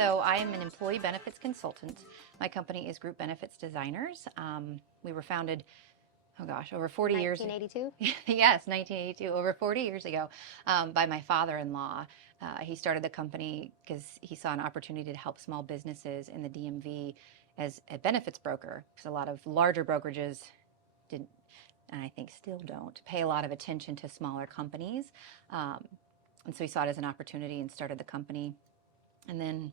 So I am an employee benefits consultant. My company is Group Benefits Designers. We were founded, oh gosh, over 40 years. 1982? Yes, 1982, over 40 years ago, by my father-in-law. He started the company because he saw an opportunity to help small businesses in the DMV as a benefits broker, because a lot of larger brokerages didn't, and I think still don't, pay a lot of attention to smaller companies. And so he saw it as an opportunity and started the company. And then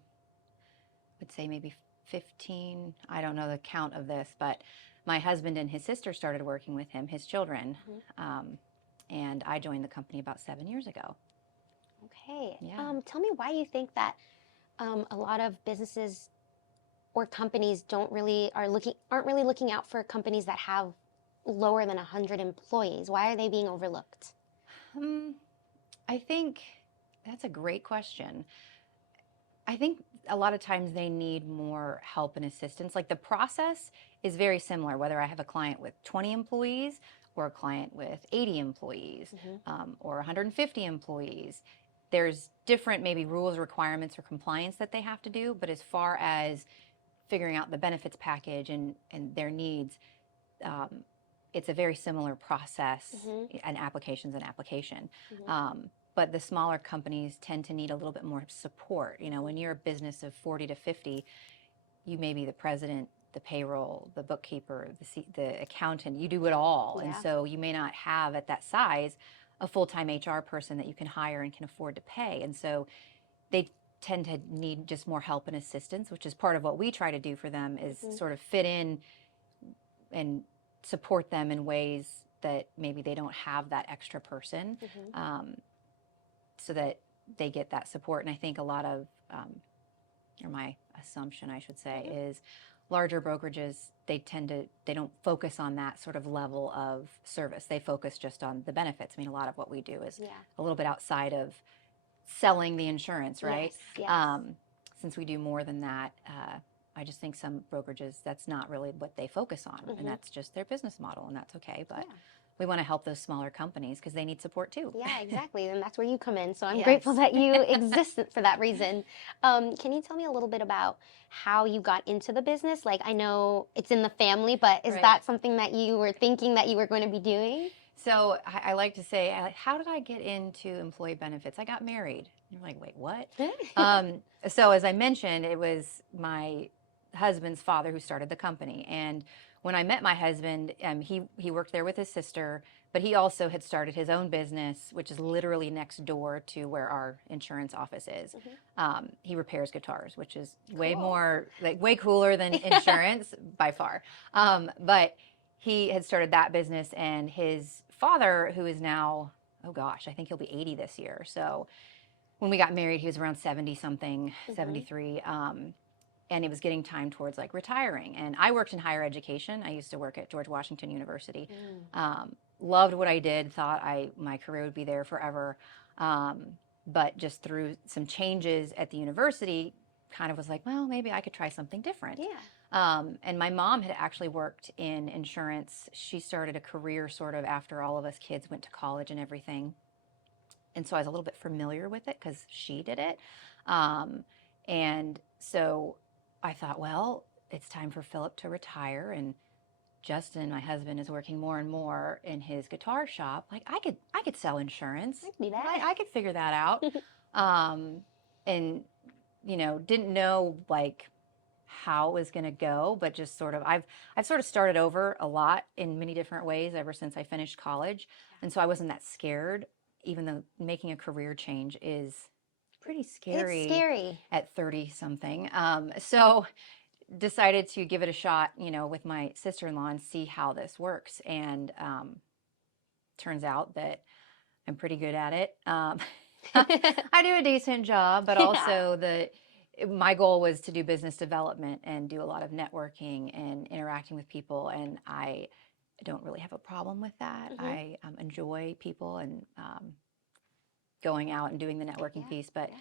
I would say maybe 15, I don't know the count of this, but my husband and his sister started working with him, his children. And I joined the company about 7 years ago. Okay. Yeah. Tell me why you think that a lot of businesses or companies aren't really looking out for companies that have lower than 100 employees. Why are they being overlooked? I think that's a great question. I think a lot of times they need more help and assistance. Like the process is very similar, whether I have a client with 20 employees or a client with 80 employees or 150 employees. There's different maybe rules, requirements, or compliance that they have to do. But as far as figuring out the benefits package and their needs, it's a very similar process, and application's an application. But the smaller companies tend to need a little bit more support. You know, when you're a business of 40 to 50, you may be the president, the payroll, the bookkeeper, the accountant. You do it all. Yeah. And so you may not have at that size a full-time HR person that you can hire and can afford to pay. And so they tend to need just more help and assistance, which is part of what we try to do for them, is sort of fit in and support them in ways that maybe they don't have that extra person. So that they get that support. And I think a lot of, or my assumption, I should say, is larger brokerages, they don't focus on that sort of level of service. They focus just on the benefits. I mean, a lot of what we do is a little bit outside of selling the insurance, right? Yes. Since we do more than that, I just think some brokerages, that's not really what they focus on. And that's just their business model, and that's okay. But we want to help those smaller companies because they need support too. Yeah, exactly. And that's where you come in. So I'm grateful that you exist for that reason. Can you tell me a little bit about how you got into the business? Like, I know it's in the family, but is that something that you were thinking that you were going to be doing? So I like to say, how did I get into employee benefits? I got married. You're like, wait, what? So as I mentioned, it was my husband's father who started the company. And when I met my husband, he worked there with his sister, but he also had started his own business, which is literally next door to where our insurance office is. He repairs guitars, which is way more, like way cooler than insurance by far. But he had started that business, and his father, who is now, oh gosh, I think he'll be 80 this year. So when we got married, he was around 70 something, 73. And it was getting time towards like retiring. And I worked in higher education. I used to work at George Washington University. Loved what I did, thought my career would be there forever. But just through some changes at the university, kind of was like, well, maybe I could try something different. And my mom had actually worked in insurance. She started a career sort of after all of us kids went to college and everything. And so I was a little bit familiar with it because she did it. And so I thought, well, it's time for Philip to retire, and Justin, my husband, is working more and more in his guitar shop. Like I could sell insurance. I could do that. I could figure that out. And didn't know like how it was going to go, but just sort of I've sort of started over a lot in many different ways ever since I finished college, and so I wasn't that scared, even though making a career change is pretty scary. It's scary at 30 something. So decided to give it a shot, with my sister-in-law and see how this works. And turns out that I'm pretty good at it. I do a decent job, but also my goal was to do business development and do a lot of networking and interacting with people. And I don't really have a problem with that. I enjoy people and going out and doing the networking piece, but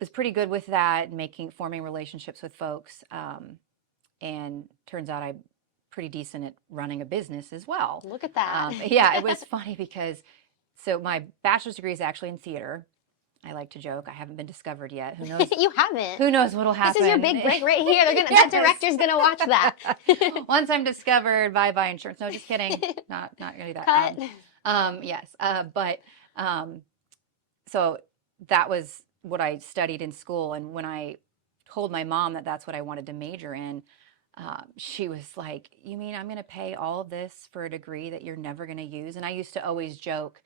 was pretty good with that, forming relationships with folks. And turns out I'm pretty decent at running a business as well. Look at that. It was funny because, so my bachelor's degree is actually in theater. I like to joke, I haven't been discovered yet. Who knows? You haven't. Who knows what'll happen? This is your big break right here. They're gonna, that director's gonna watch that. Once I'm discovered, bye insurance. No, just kidding. Not gonna do that. Cut. Yes. So that was what I studied in school, and when I told my mom that that's what I wanted to major in, she was like, "You mean I'm going to pay all of this for a degree that you're never going to use?" And I used to always joke,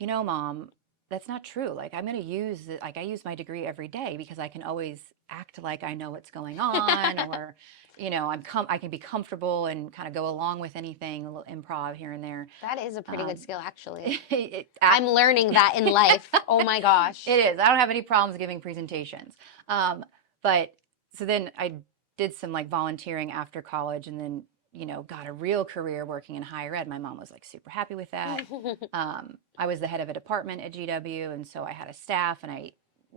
Mom, that's not true. Like, I'm going to use it. Like, I use my degree every day because I can always act like I know what's going on, or, I can be comfortable and kind of go along with anything, a little improv here and there. That is a pretty good skill, actually. I'm learning that in life. Oh my gosh. It is. I don't have any problems giving presentations. But so then I did some like volunteering after college, and then got a real career working in higher ed. My mom was like super happy with that. I was the head of a department at GW, and so I had a staff, and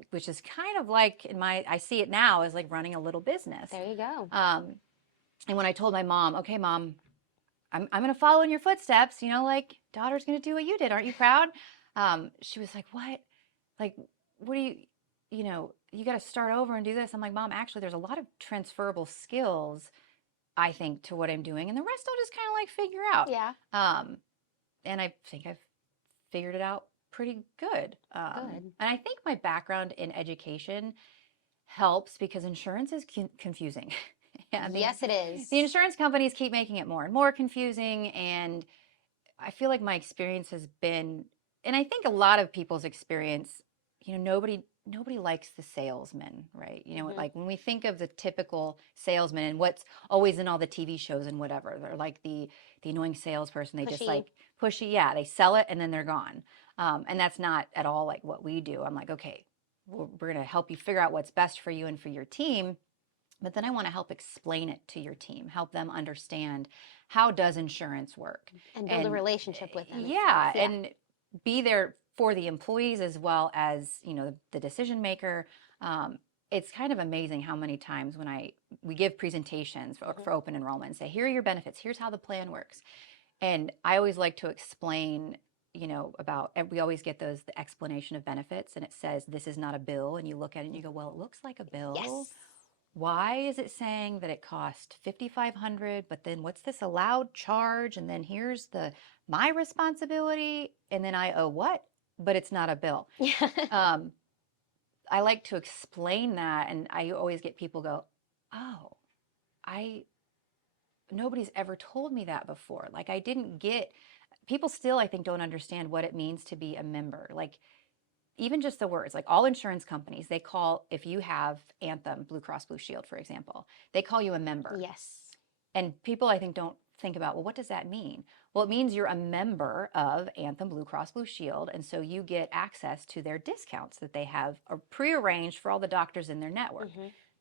which is kind of like I see it now as like running a little business. There you go. And when I told my mom, okay, Mom, I'm going to follow in your footsteps, like daughter's going to do what you did. Aren't you proud? She was like, what? Like, what do you got to start over and do this. I'm like, Mom, actually, there's a lot of transferable skills, I think, to what I'm doing. And the rest I'll just kind of like figure out. Yeah. And I think I've figured it out pretty good. Good. And I think my background in education helps because insurance is confusing. Yes, it is. The insurance companies keep making it more and more confusing. And I feel like my experience has been, and I think a lot of people's experience, nobody likes the salesman, right? Like when we think of the typical salesman and what's always in all the TV shows and whatever, they're like the annoying salesperson. They just like pushy. Yeah, they sell it and then they're gone. And that's not at all like what we do. I'm like, okay, we're going to help you figure out what's best for you and for your team. But then I want to help explain it to your team, help them understand how does insurance work. And build a relationship with them. Yeah, and be there for the employees as well as, the decision maker. It's kind of amazing how many times when we give presentations for open enrollment and say, here are your benefits, here's how the plan works. And I always like to explain, we always get the explanation of benefits, and it says, this is not a bill. And you look at it and you go, well, it looks like a bill. Yes. Why is it saying that it cost $5,500, but then what's this allowed charge? And then here's my responsibility. And then I owe what? But it's not a bill. I like to explain that. And I always get people go, oh, nobody's ever told me that before. Like people still, I think, don't understand what it means to be a member. Like, even just the words, like all insurance companies, they call, if you have Anthem, Blue Cross Blue Shield, for example, they call you a member. Yes. And people, I think, don't think about, well, what does that mean? Well, it means you're a member of Anthem, Blue Cross Blue Shield, and so you get access to their discounts that they have prearranged for all the doctors in their network.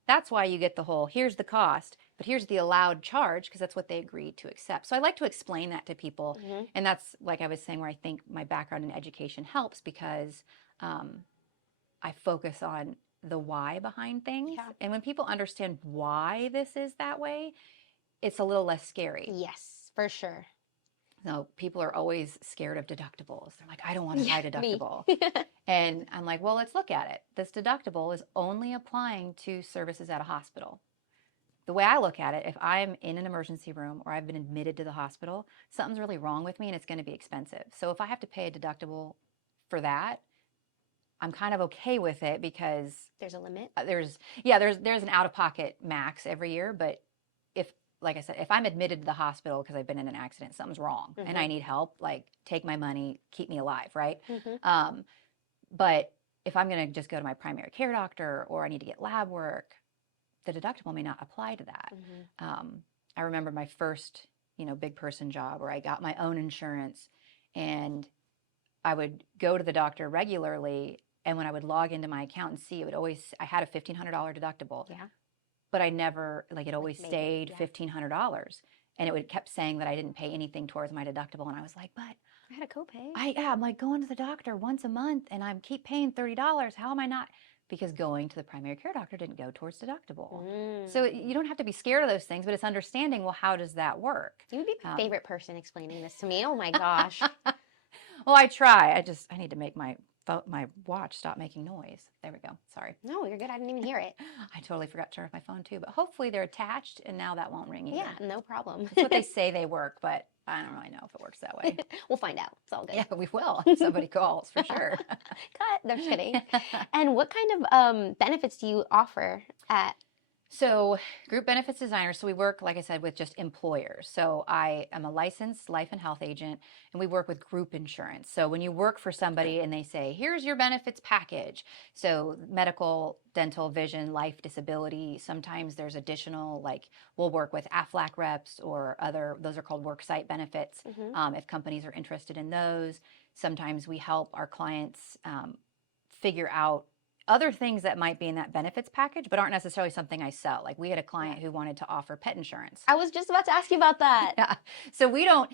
That's why you get the whole, here's the cost, but here's the allowed charge, because that's what they agreed to accept. So I like to explain that to people. And that's, like I was saying, where I think my background in education helps, because I focus on the why behind things. Yeah. And when people understand why this is that way, it's a little less scary. Yes, for sure. So people are always scared of deductibles. They're like, I don't want a high deductible. And I'm like, well, let's look at it. This deductible is only applying to services at a hospital. The way I look at it, if I'm in an emergency room or I've been admitted to the hospital, something's really wrong with me and it's going to be expensive. So if I have to pay a deductible for that, I'm kind of okay with it, because there's a limit. There's an out-of-pocket max every year, but like I said, if I'm admitted to the hospital because I've been in an accident, something's wrong, and I need help, like, take my money, keep me alive, right? But if I'm going to just go to my primary care doctor or I need to get lab work, the deductible may not apply to that. I remember my first, big person job where I got my own insurance, and I would go to the doctor regularly, and when I would log into my account and see, I had a $1,500 deductible. Yeah. But I never, it always stayed $1,500. And it kept saying that I didn't pay anything towards my deductible. And I was like, but I had a copay. I'm like going to the doctor once a month and I keep paying $30. How am I not? Because going to the primary care doctor didn't go towards deductible. So you don't have to be scared of those things, but it's understanding, well, how does that work? You would be my favorite person explaining this to me. Oh my gosh. Well, I try. I need to make my my watch stopped making noise. There we go. Sorry. No, you're good. I didn't even hear it. I totally forgot to turn off my phone too, but hopefully they're attached and now that won't ring either. Yeah, no problem. That's what they say they work, but I don't really know if it works that way. We'll find out. It's all good. Yeah, we will. If somebody calls for sure. Cut. No, I'm just kidding. And what kind of benefits do you offer at? So group benefits designer. So we work, like I said, with just employers. So I am a licensed life and health agent, and we work with group insurance. So when you work for somebody and they say, here's your benefits package. So medical, dental, vision, life, disability. Sometimes there's additional, like we'll work with AFLAC reps or other, those are called worksite benefits. If companies are interested in those. Sometimes we help our clients figure out other things that might be in that benefits package, but aren't necessarily something I sell. Like we had a client who wanted to offer pet insurance. I was just about to ask you about that. Yeah. So we don't,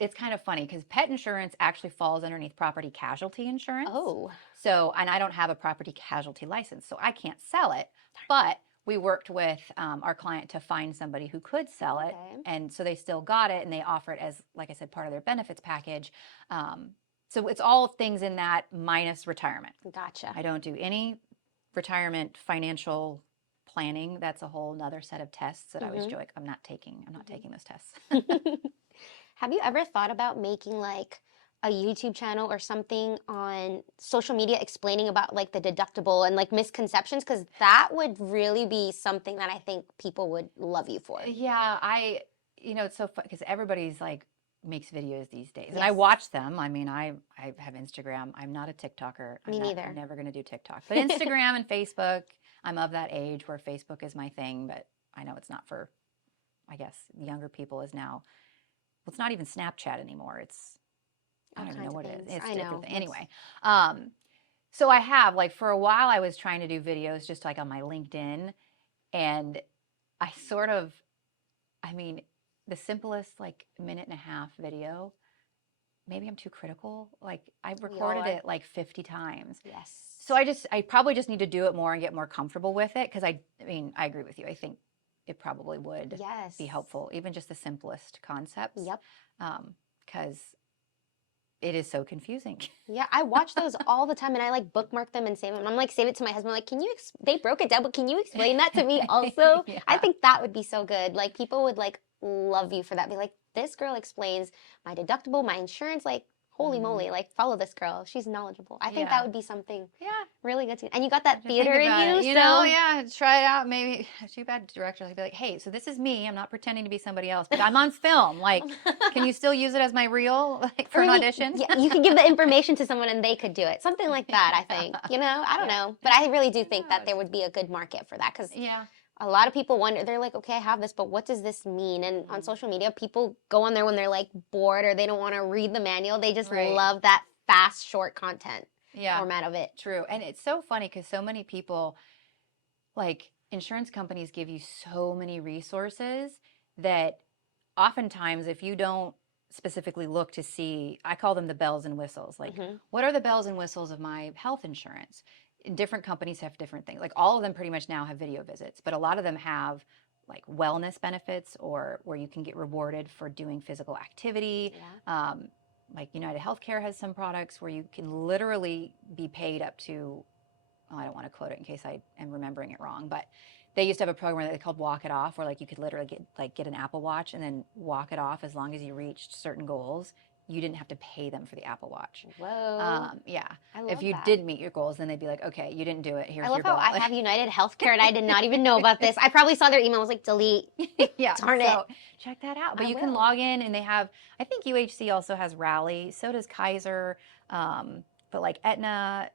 it's kind of funny because pet insurance actually falls underneath property casualty insurance. Oh. So, and I don't have a property casualty license, so I can't sell it, but we worked with our client to find somebody who could sell it. And so they still got it and they offer it as, like I said, part of their benefits package. So it's all things in that minus retirement. Gotcha. I don't do any retirement financial planning. That's a whole nother set of tests that I always joke, I'm not taking those tests. Have you ever thought about making like a YouTube channel or something on social media explaining about like the deductible and like misconceptions? Because that would really be something that I think people would love you for. Yeah, it's so fun because everybody's like, makes videos these days. And Yes. I watch them. I mean, I have Instagram. I'm not a TikToker. Me neither. I'm never going to do TikTok. But Instagram and Facebook, I'm of that age where Facebook is my thing, but I know it's not for, I guess, younger people is now, well, it's not even Snapchat anymore. I don't even know what it is. It's I different know. thing. Anyway, so I have, like, for a while I was trying to do videos just like on my LinkedIn, and I sort of, I mean, the simplest like minute and a half video, maybe I'm too critical. Like I recorded it like 50 times. Yes. So I probably just need to do it more and get more comfortable with it. Cause I mean, I agree with you. I think it probably would be helpful, even just the simplest concepts. Yep. Cause it is so confusing. Yeah, I watch those all the time, and I like bookmark them and save them. And I'm like, save it to my husband. Like, they broke it down, but can you explain that to me also? Yeah. I think that would be so good. Like, people would like love you for that. Be like, this girl explains my deductible, my insurance. Like, holy moly! Like, follow this girl. She's knowledgeable. I think that would be something really good to. And you got that theater in you, you know? Yeah, try it out. Maybe too bad directors would be like, hey, so this is me. I'm not pretending to be somebody else, but I'm on film. Like, can you still use it as my reel, like for an audition? Yeah, you could give the information to someone and they could do it. Something like that, I think. You know, I don't know, but I really do think that there would be a good market for that because a lot of people wonder, they're like, okay, I have this, but what does this mean? And on social media, people go on there when they're like bored or they don't want to read the manual. They just love that fast, short content format of it. True. And it's so funny because so many people, like insurance companies give you so many resources that oftentimes if you don't specifically look to see, I call them the bells and whistles. Like, what are the bells and whistles of my health insurance? Different companies have different things. Like all of them pretty much now have video visits, but a lot of them have like wellness benefits or where you can get rewarded for doing physical activity. Like United Healthcare has some products where you can literally be paid up to, I don't want to quote it in case I am remembering it wrong, but they used to have a program that they called Walk It Off, where like you could literally get an Apple Watch and then walk it off as long as you reached certain goals. You didn't have to pay them for the Apple Watch. Whoa. Yeah. I love if you that. didn't meet your goals, then they'd be like, okay, you didn't do it. Here's your bill. I love how I have United Healthcare and I did not even know about this. I probably saw their email. I was like, delete. Yeah. Darn it. Check that out. But you can log in and they have, I think UHC also has Rally. So does Kaiser. But like Aetna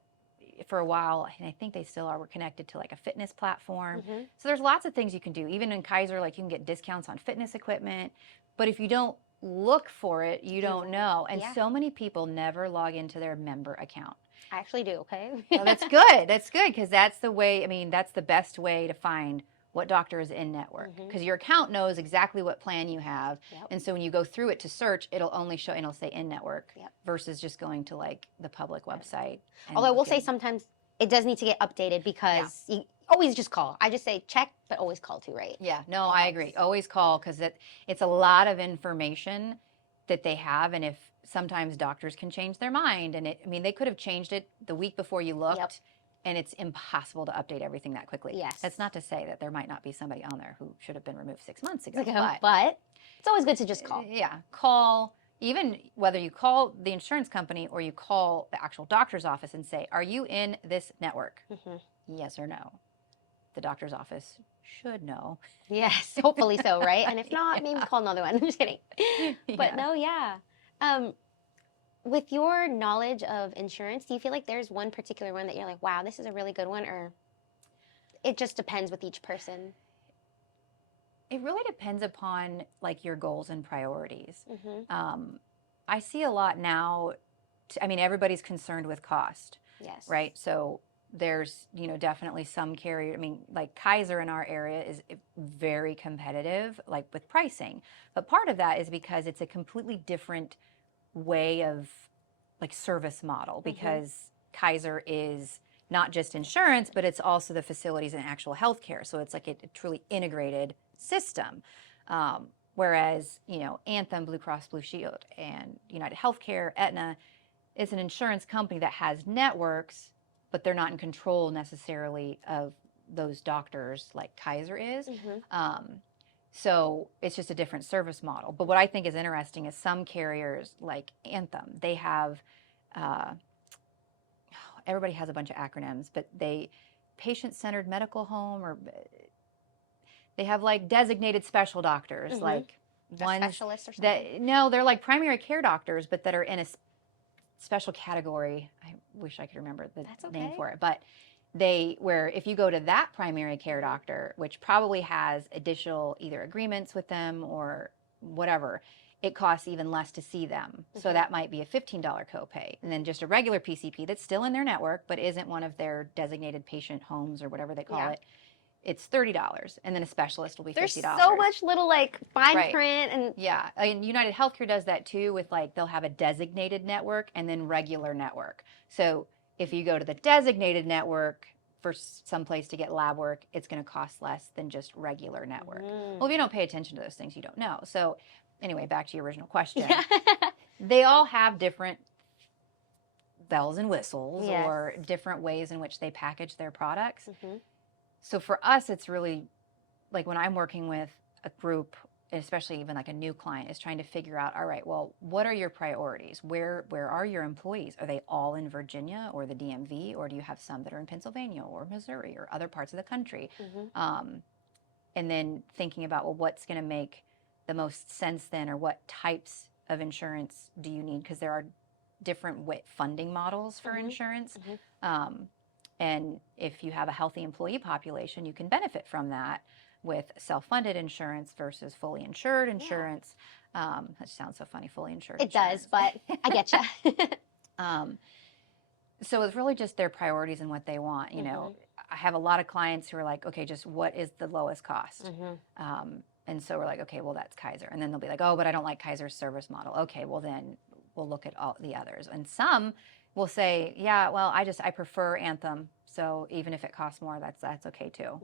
for a while, and I think they still are, we're connected to like a fitness platform. So there's lots of things you can do. Even in Kaiser, like you can get discounts on fitness equipment. But if you don't look for it, you don't know. And so many people never log into their member account. I actually do, okay? Well, that's good. That's good because that's the way, I mean, that's the best way to find what doctor is in network because your account knows exactly what plan you have. And so when you go through it to search, it'll only show, and it'll say in network versus just going to like the public website. Although I will say sometimes it does need to get updated because you always just call. I just say check, but always call too, right? Yeah, no, I agree. Always call because it's a lot of information that they have, and if sometimes doctors can change their mind, and they could have changed it the week before you looked. Yep. And it's impossible to update everything that quickly. Yes. That's not to say that there might not be somebody on there who should have been removed 6 months ago. But it's always good to just call. Yeah, call. Even whether you call the insurance company or you call the actual doctor's office and say, are you in this network? Yes or no. The doctor's office should know. Yes, hopefully so, right? And if not, maybe call another one. I'm just kidding. But no, yeah. With your knowledge of insurance, do you feel like there's one particular one that you're like, wow, this is a really good one, or it just depends with each person? It really depends upon like your goals and priorities. I see a lot now. Everybody's concerned with cost. Yes. Right. So there's, definitely some carrier. Like Kaiser in our area is very competitive, like with pricing. But part of that is because it's a completely different way of like service model, because Kaiser is not just insurance, but it's also the facilities and actual healthcare. So it's like a truly integrated system. Whereas, Anthem, Blue Cross Blue Shield, and United Healthcare, Aetna, is an insurance company that has networks, but they're not in control necessarily of those doctors like Kaiser is. So it's just a different service model. But what I think is interesting is some carriers like Anthem, they have, everybody has a bunch of acronyms, but patient-centered medical home, or they have like designated special doctors, like ones specialists or something? no, they're like primary care doctors, but that are in a special category. I wish I could remember the name for it, but where if you go to that primary care doctor, which probably has additional either agreements with them or whatever, it costs even less to see them. So that might be a $15 copay. And then just a regular PCP that's still in their network, but isn't one of their designated patient homes or whatever they call it, it's $30. And then a specialist will be $50. There's so much little like fine print. And yeah, United Healthcare does that too, with like they'll have a designated network and then regular network. So if you go to the designated network for some place to get lab work, it's going to cost less than just regular network. Well, if you don't pay attention to those things, you don't know. So anyway, back to your original question. They all have different bells and whistles or different ways in which they package their products. So for us, it's really like when I'm working with a group, especially even like a new client, is trying to figure out, all right, well, what are your priorities? Where are your employees? Are they all in Virginia or the DMV, or do you have some that are in Pennsylvania or Missouri or other parts of the country? And then thinking about, well, what's going to make the most sense then, or what types of insurance do you need? Because there are different funding models for insurance. And if you have a healthy employee population, you can benefit from that with self-funded insurance versus fully insured insurance. That sounds so funny, fully insured insurance. It does, but I get you. So it's really just their priorities and what they want. I have a lot of clients who are like, okay, just what is the lowest cost? And so we're like, okay, well, that's Kaiser. And then they'll be like, oh, but I don't like Kaiser's service model. Okay, well, then we'll look at all the others. And some will say, yeah, well, I prefer Anthem. So even if it costs more, that's okay too.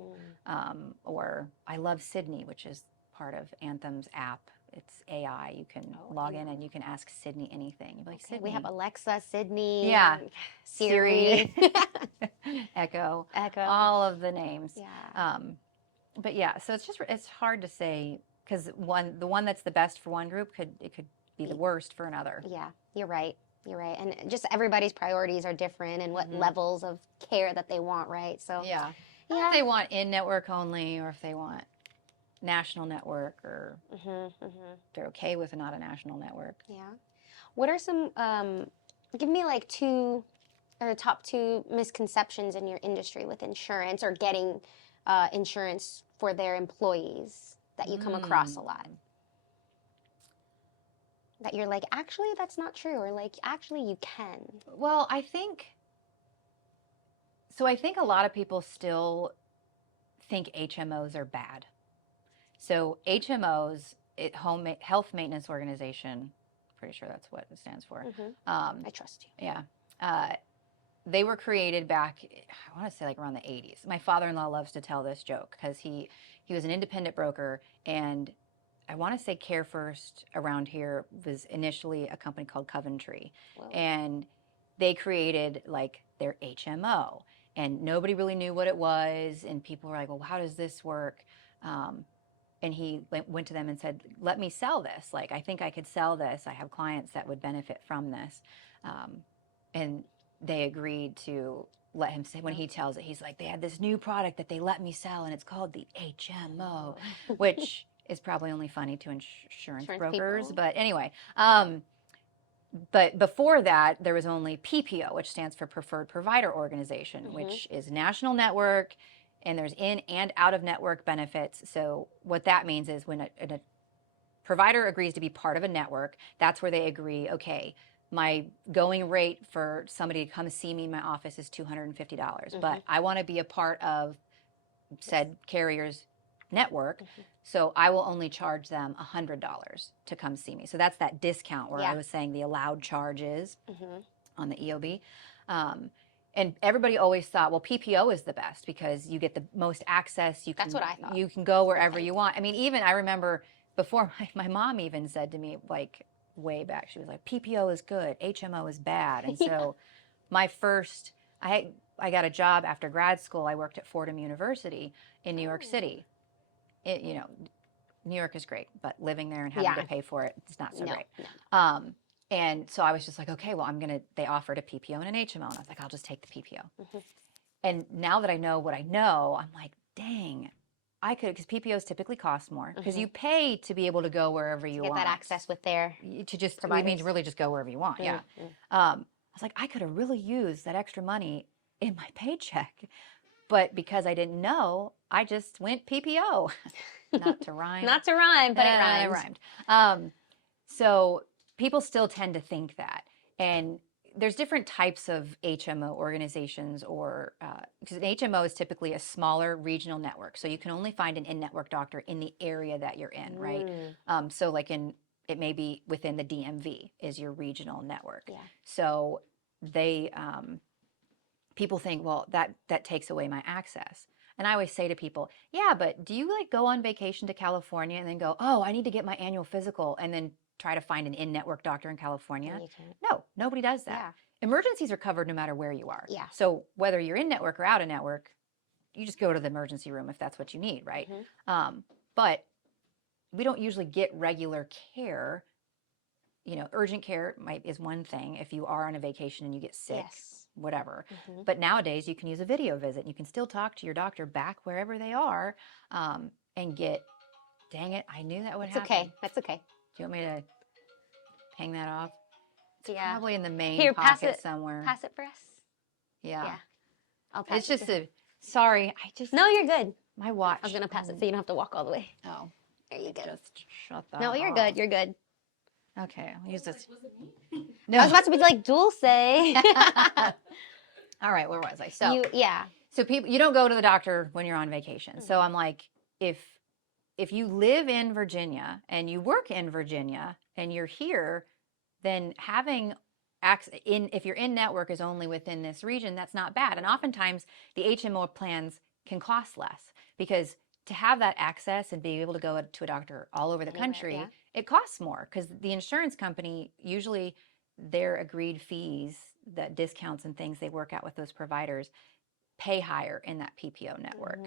Or I love Sydney, which is part of Anthem's app. It's AI. You can log in and you can ask Sydney anything. You'd be like, Sydney. We have Alexa, Sydney, Siri, Echo, all of the names. But yeah, so it's hard to say, because the one that's the best for one group could be the worst for another. Yeah, you're right. You're right. And just everybody's priorities are different, and what levels of care that they want, right? So if they want in-network only, or if they want national network, or they're okay with not a national network. Yeah. What are some, give me like top two misconceptions in your industry with insurance, or getting insurance for their employees that you come across a lot? That you're like, actually, that's not true, or like, actually, you can. Well, I think a lot of people still think HMOs are bad. So HMOs, Health Maintenance Organization, pretty sure that's what it stands for. I trust you. Yeah. They were created back, I want to say like around the 80s. My father-in-law loves to tell this joke because he was an independent broker, and I want to say Care First around here was initially a company called Coventry. Whoa. And they created like their HMO. And nobody really knew what it was. And people were like, well, how does this work? And he went to them and said, let me sell this. Like, I think I could sell this. I have clients that would benefit from this. And they agreed to let him say, when he tells it, he's like, they had this new product that they let me sell, and it's called the HMO, which is probably only funny to insurance brokers. People. But anyway, but before that, there was only PPO, which stands for Preferred Provider Organization, which is national network, and there's in and out of network benefits. So what that means is when a provider agrees to be part of a network, that's where they agree, okay, my going rate for somebody to come see me in my office is $250, but I want to be a part of said carrier's network, so I will only charge them $100 to come see me. So that's that discount where I was saying the allowed charges on the EOB. And everybody always thought, well, PPO is the best because you get the most access. That's what I thought. You can go wherever you want. I mean, even I remember before my mom even said to me, like way back, she was like, PPO is good, HMO is bad. And so my first, I got a job after grad school. I worked at Fordham University in New York City. You know, New York is great, but living there and having to pay for it, it's not so great. No. And so I was just like, okay, well, they offered a PPO and an HMO. And I was like, I'll just take the PPO. And now that I know what I know, I'm like, dang, I could, because PPOs typically cost more because you pay to be able to go wherever you want. Get that access with their to just providers. I mean, to really just go wherever you want. Yeah. I was like, I could have really used that extra money in my paycheck. But because I didn't know, I just went PPO. Not to rhyme. Not to rhyme, but it rhymed. So people still tend to think that. And there's different types of HMO organizations, or because an HMO is typically a smaller regional network. So you can only find an in-network doctor in the area that you're in, right? So like it may be within the DMV is your regional network. Yeah. So they... people think, well, that takes away my access. And I always say to people, yeah, but do you like go on vacation to California and then go, oh, I need to get my annual physical, and then try to find an in-network doctor in California? No, nobody does that. Yeah. Emergencies are covered no matter where you are. Yeah. So whether you're in network or out of network, you just go to the emergency room if that's what you need, right? But we don't usually get regular care. You know, urgent care is one thing if you are on a vacation and you get sick. Yes. Whatever. But nowadays you can use a video visit. You can still talk to your doctor back wherever they are and get, dang it, I knew that would happen. Okay. That's okay. Do you want me to hang that off? It's probably in the main pocket pass it, somewhere. Pass it for us. Yeah. I'll pass it. It's just sorry. No, you're good. My watch. I was going to pass it so you don't have to walk all the way. Oh. There you go. Just shut that No, you're good. You're good. Okay, I'll use this. Was it me? No. I was about to be like, Dulce. All right, where was I? So So people, you don't go to the doctor when you're on vacation. So I'm like, if you live in Virginia and you work in Virginia and you're here, then having access if you're in network is only within this region, that's not bad. And oftentimes the HMO plans can cost less because to have that access and be able to go to a doctor all over the country, it costs more because the insurance company, usually their agreed fees, the discounts and things they work out with those providers, pay higher in that PPO network.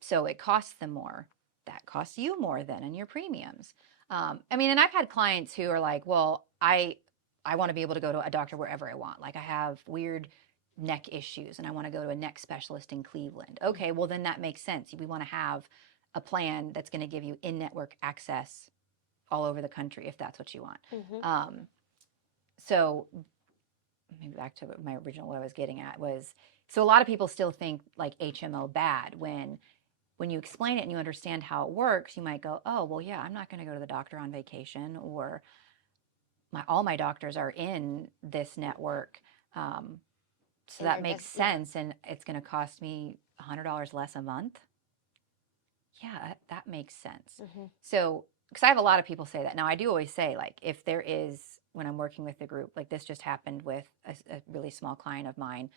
So it costs them more. That costs you more then in your premiums. I mean, and I've had clients who are like, well, I want to be able to go to a doctor wherever I want. Like I have weird neck issues and I want to go to a neck specialist in Cleveland. Okay, well then that makes sense. We want to have a plan that's going to give you in-network access all over the country if that's what you want. So maybe back to my original, what I was getting at was, so a lot of people still think like HMO bad when you explain it and you understand how it works, you might go, oh, well, yeah, I'm not going to go to the doctor on vacation, or all my doctors are in this network. So that makes sense, and it's going to cost me $100 less a month. Yeah, that makes sense. So, because I have a lot of people say that. Now, I do always say, like, if there is, when I'm working with the group, like this just happened with a really small client of mine,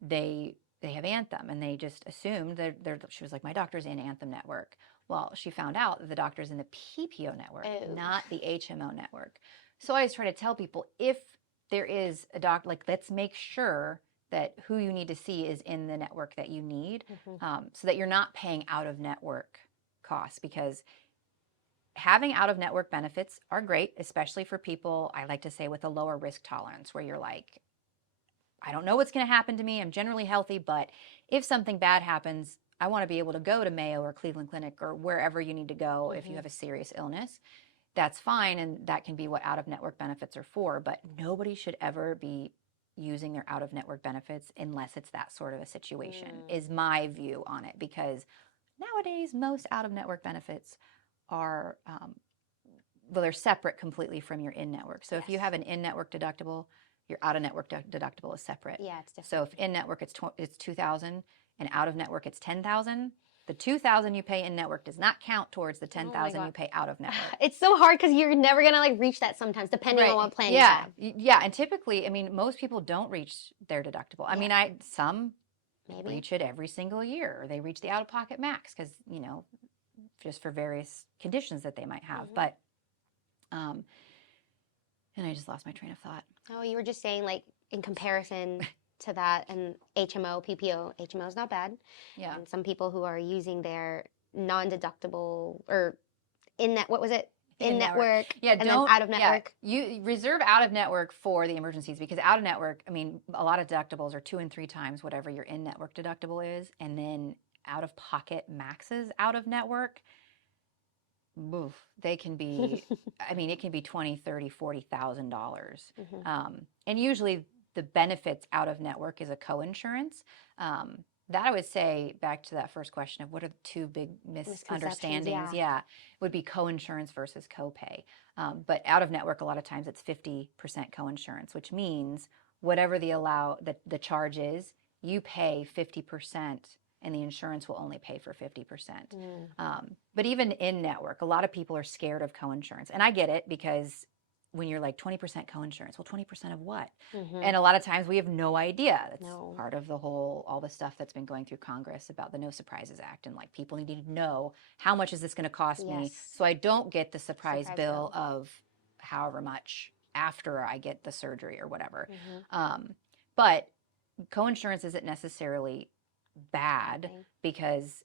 they have Anthem, and they just assumed that she was like, my doctor's in Anthem network. Well, she found out that the doctor's in the PPO network, Oh. not the HMO network. So I always try to tell people, if there is a doctor, like, let's make sure that who you need to see is in the network that you need, so that you're not paying out of network costs, because having out of network benefits are great, especially for people, I like to say, with a lower risk tolerance, where you're like, I don't know what's going to happen to me. I'm generally healthy, but if something bad happens, I want to be able to go to Mayo or Cleveland Clinic or wherever you need to go if you have a serious illness. That's fine, and that can be what out of network benefits are for, but nobody should ever be using their out of network benefits unless it's that sort of a situation, is my view on it, because nowadays most out of network benefits are, well, they're separate completely from your in-network. So if you have an in-network deductible, your out-of-network deductible is separate. Yeah, it's different. So if in-network it's $2,000 and out-of-network it's $10,000, the $2,000 you pay in-network does not count towards the $10,000 you pay out-of-network. It's so hard because you're never gonna like reach that sometimes, depending on what plan you have. Yeah, and typically, I mean, most people don't reach their deductible. I mean, some reach it every single year, or they reach the out-of-pocket max because, you know, just for various conditions that they might have. But and I just lost my train of thought. Oh, you were just saying, like, in comparison to that and HMO, PPO, HMO is not bad. Yeah. And some people who are using their non-deductible or what was it? In-network, yeah, and then out-of-network. Yeah, you reserve out-of-network for the emergencies, because out-of-network, I mean, a lot of deductibles are 2 and 3 times whatever your in-network deductible is, and then out-of-pocket maxes out-of-network, they can be, I mean, it can be $20,000, $30,000, $40,000. And usually the benefits out-of-network is a co-insurance. That I would say, back to that first question of what are the 2 big misunderstandings, would be co-insurance versus copay. But out-of-network, a lot of times it's 50% co-insurance, which means whatever the charge is, you pay 50%, and the insurance will only pay for 50%. But even in-network, a lot of people are scared of co-insurance. And I get it, because when you're like 20% co-insurance, well, 20% of what? And a lot of times we have no idea. That's part of all the stuff that's been going through Congress about the No Surprises Act. And like, people need to know, how much is this going to cost me, so I don't get the surprise bill of however much after I get the surgery or whatever. But co-insurance isn't necessarily bad, because,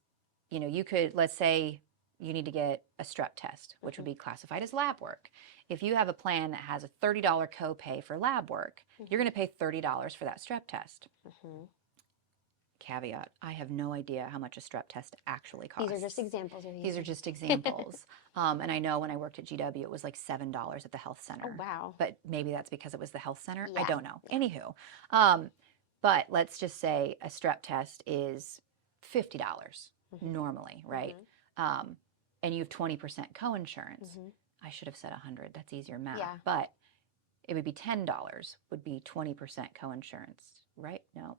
you know, you could, let's say you need to get a strep test, which would be classified as lab work. If you have a plan that has a $30 copay for lab work, you're going to pay $30 for that strep test. Caveat, I have no idea how much a strep test actually costs. These are just examples. These are just examples. And I know when I worked at GW, it was like $7 at the health center. Oh, wow. But maybe that's because it was the health center. I don't know. Anywho, but let's just say a strep test is $50 normally, right? And you have 20% co-insurance. I should have said 100. That's easier math. But it would be $10 would be 20% co-insurance, right? No,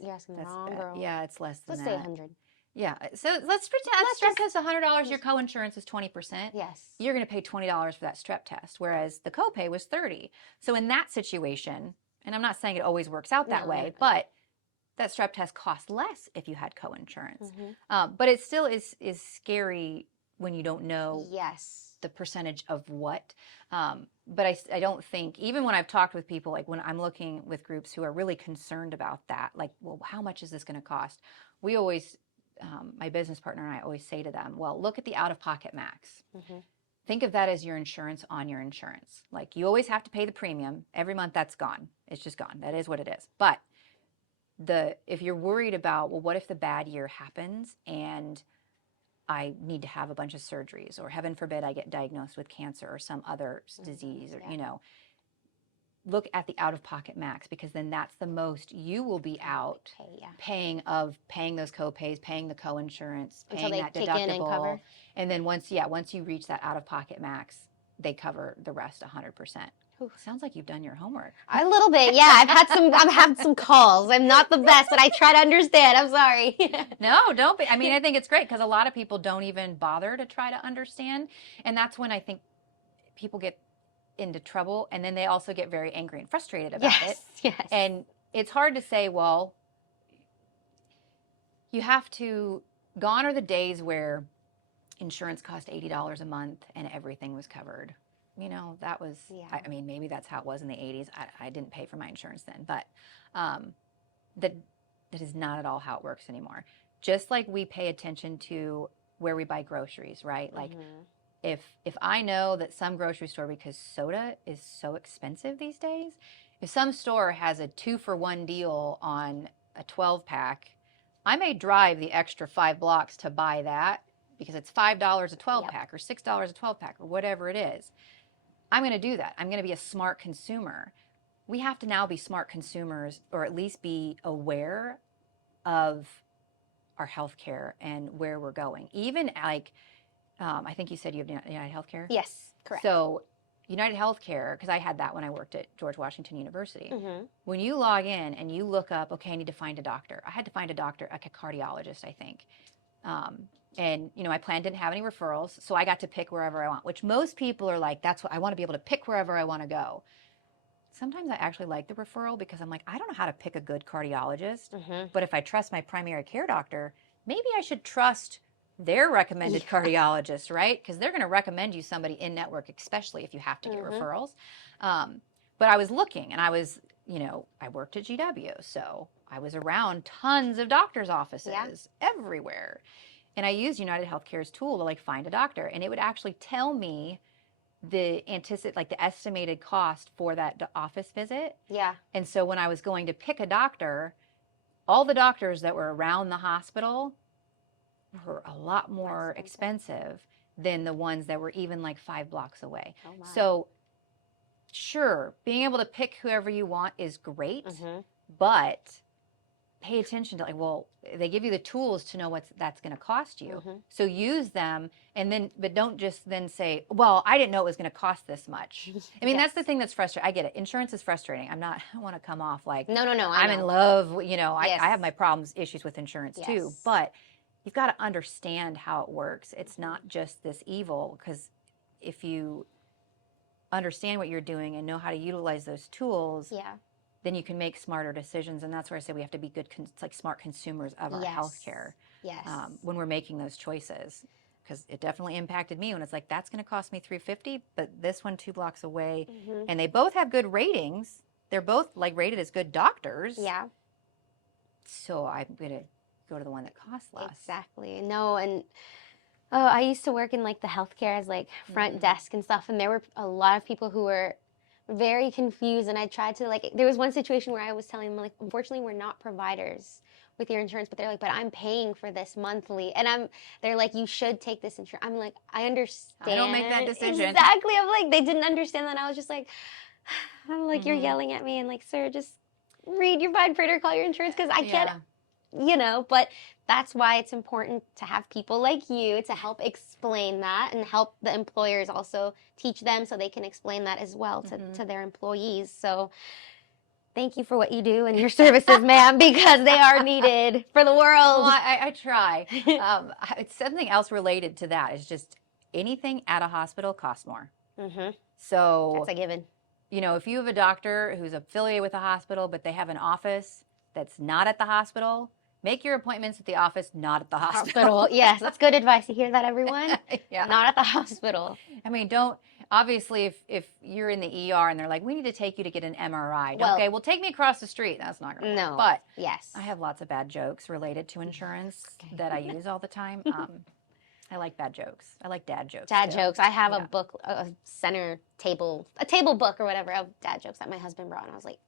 you're asking the wrong girl. Yeah, it's less than that. Let's say 100. Yeah, so let's pretend strep test $100. Your co-insurance is 20%. Yes, you're going to pay $20 for that strep test, whereas the copay was $30. So in that situation, and I'm not saying it always works out that way, but that strep test costs less if you had co-insurance. But it still is scary when you don't know the percentage of what. But I don't think, even when I've talked with people, like when I'm looking with groups who are really concerned about that, like, well, how much is this going to cost? We always, my business partner and I always say to them, well, look at the out-of-pocket max. Think of that as your insurance on your insurance. Like, you always have to pay the premium. Every month that's gone. It's just gone. That is what it is. But if you're worried about, well, what if the bad year happens and I need to have a bunch of surgeries, or heaven forbid I get diagnosed with cancer or some other disease, or, you know, look at the out-of-pocket max, because then that's the most you will be out paying those co-pays, paying the co-insurance, paying that deductible. And then once you reach that out-of-pocket max, they cover the rest 100%. Sounds like you've done your homework. A little bit, yeah. I've had some calls. I'm not the best, but I try to understand. I'm sorry. No, don't be. I mean, I think it's great, because a lot of people don't even bother to try to understand. And that's when I think people get into trouble, and then they also get very angry and frustrated about it. Yes. And it's hard to say, well, you have to, gone are the days where insurance cost $80 a month and everything was covered. You know, that was, I mean, maybe that's how it was in the 80s. I didn't pay for my insurance then, but that is not at all how it works anymore. Just like we pay attention to where we buy groceries, right? Like if I know that some grocery store, because soda is so expensive these days, if some store has a 2-for-1 deal on a 12-pack, I may drive the extra 5 blocks to buy that because it's $5 a 12-pack or $6 a 12-pack or whatever it is. I'm going to do that. I'm going to be a smart consumer. We have to now be smart consumers, or at least be aware of our healthcare and where we're going. Even like, I think you said you have United Healthcare? Yes, correct. So United Healthcare, because I had that when I worked at George Washington University. When you log in and you look up, okay, I need to find a doctor. I had to find a doctor, like a cardiologist, I think. And, you know, my plan didn't have any referrals, so I got to pick wherever I want, which most people are like, that's what I want to be able to pick wherever I want to go. Sometimes I actually like the referral because I'm like, I don't know how to pick a good cardiologist, but if I trust my primary care doctor, maybe I should trust their recommended cardiologist, right? Because they're going to recommend you somebody in network, especially if you have to get referrals. But I was looking, and I was, you know, I worked at GW, so I was around tons of doctors' offices everywhere. And I used United Healthcare's tool to like find a doctor, and it would actually tell me the estimated cost for that office visit. Yeah. And so when I was going to pick a doctor, all the doctors that were around the hospital were a lot more expensive than the ones that were even like 5 blocks away. Oh, my. So sure, being able to pick whoever you want is great, but pay attention to, like, well, they give you the tools to know what that's going to cost you. So use them, and then, but don't just then say, well, I didn't know it was going to cost this much. I mean, that's the thing that's frustrating. I get it. Insurance is frustrating. I don't want to come off like, no, I'm in love. You know, I have my issues with insurance too, but you've got to understand how it works. It's not just this evil, because if you understand what you're doing and know how to utilize those tools, then you can make smarter decisions. And that's where I say we have to be good, like smart consumers of our healthcare when we're making those choices. Because it definitely impacted me when it's like, that's going to cost me $350, but this one 2 blocks away, and they both have good ratings. They're both like rated as good doctors. Yeah. So I'm going to go to the one that costs less. Exactly. No, and I used to work in like the healthcare as like front desk and stuff, and there were a lot of people who were very confused, and I tried to, like, there was one situation where I was telling them, like, unfortunately we're not providers with your insurance, but they're like, but I'm paying for this monthly, and they're like, you should take this insurance. I'm like, I understand. I don't make that decision. Exactly. I'm like, they didn't understand that. I was just like, I'm like, you're yelling at me, and like, sir, just read your fine print or call your insurance, because I can't, you know, but that's why it's important to have people like you to help explain that, and help the employers also teach them so they can explain that as well to their employees. So thank you for what you do and your services, ma'am, because they are needed for the world. Well, I try. It's something else related to that is just anything at a hospital costs more. So that's a given. You know, if you have a doctor who's affiliated with a hospital, but they have an office that's not at the hospital, make your appointments at the office, not at the hospital. Yes, that's good advice. You hear that, everyone? Not at the hospital. I mean, obviously, if you're in the ER and they're like, we need to take you to get an MRI. Okay, well, take me across the street. That's not going to work. But I have lots of bad jokes related to insurance that I use all the time. I like bad jokes. I like dad jokes. Dad jokes. I have a book, a table book or whatever of dad jokes that my husband brought. And I was like,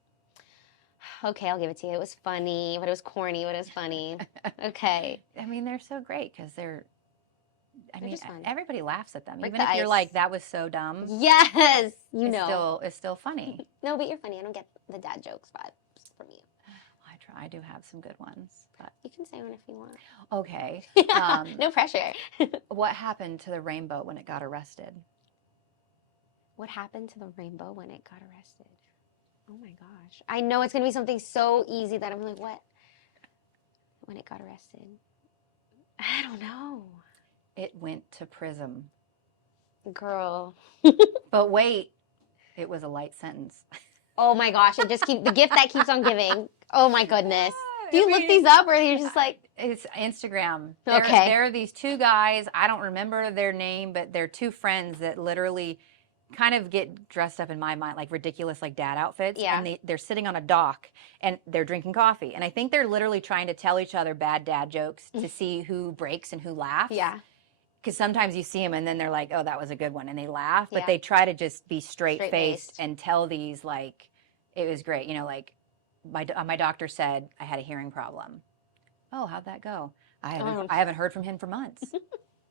okay, I'll give it to you. It was funny, but it was corny, but it was funny. Okay. I mean, they're so great because everybody laughs at them. Break Even if the you're ice. like, that was so dumb. Yes, It's still funny. No, but you're funny. I don't get the dad jokes vibes from you. I try. I do have some good ones. But you can say one if you want. Okay. No pressure. What happened to the rainbow when it got arrested? What happened to the rainbow when it got arrested? Oh my gosh. I know it's going to be something so easy that I'm like, what? When it got arrested? I don't know. It went to prison. Girl. But wait, it was a light sentence. Oh my gosh. The gift that keeps on giving. Oh my goodness. Do you look these up, or you're just like... It's Instagram. Okay. There are these two guys. I don't remember their name, but they're two friends that literally kind of get dressed up in my mind like ridiculous like dad outfits. Yeah. And they're sitting on a dock and they're drinking coffee. And I think they're literally trying to tell each other bad dad jokes to see who breaks and who laughs. Yeah. Because sometimes you see them and then they're like, oh, that was a good one. And they laugh. But Yeah. they try to just be straight-faced Straight-faced. and tell these like, it was great. You know, like my doctor said I had a hearing problem. Oh, how'd that go? I haven't heard from him for months.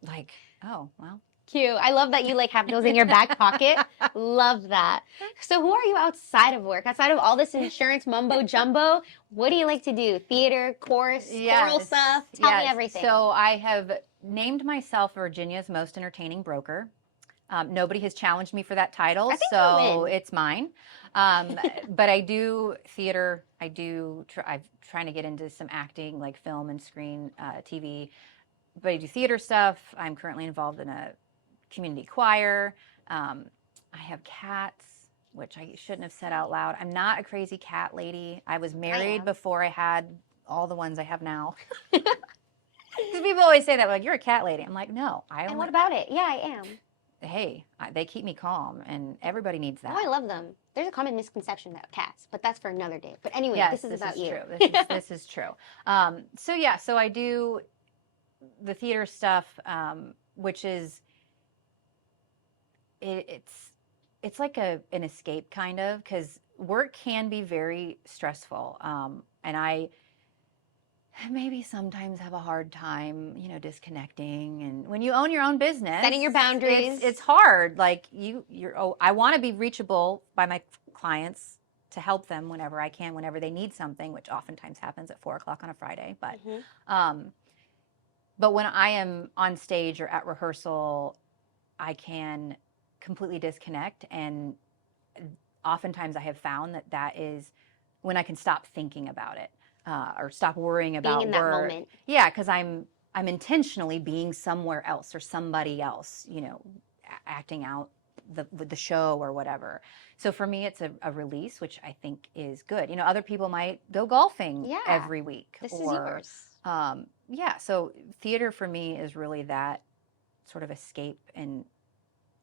Like, oh, well. Cute. I love that you like have those in your back pocket. Love that. So who are you outside of work? Outside of all this insurance mumbo jumbo, what do you like to do? Theater, course, choral stuff? Tell me everything. So I have named myself Virginia's most entertaining broker. Nobody has challenged me for that title, so it's mine. But I do theater. I'm trying to get into some acting, like film and screen, TV. But I do theater stuff. I'm currently involved in a community choir. I have cats, which I shouldn't have said out loud. I'm not a crazy cat lady. I was married before I had all the ones I have now. Because people always say that, like, you're a cat lady. I'm like, no. And what about it? Yeah, I am. Hey, they keep me calm, and everybody needs that. Oh, I love them. There's a common misconception about cats, but that's for another day. But anyway, yes, this is about you. True. This is true. So I do the theater stuff, which is it's like an escape kind of, because work can be very stressful, and I maybe sometimes have a hard time, disconnecting. And when you own your own business, setting your boundaries, it's hard. Like I want to be reachable by my clients to help them whenever I can, whenever they need something, which oftentimes happens at 4:00 on a Friday. But, but when I am on stage or at rehearsal, I can completely disconnect. And oftentimes I have found that is when I can stop thinking about it. Or stop worrying about being in that moment. Yeah, because I'm intentionally being somewhere else or somebody else, acting out the show or whatever. So for me, it's a release, which I think is good. Other people might go golfing every week. This is yours. So theater for me is really that sort of escape and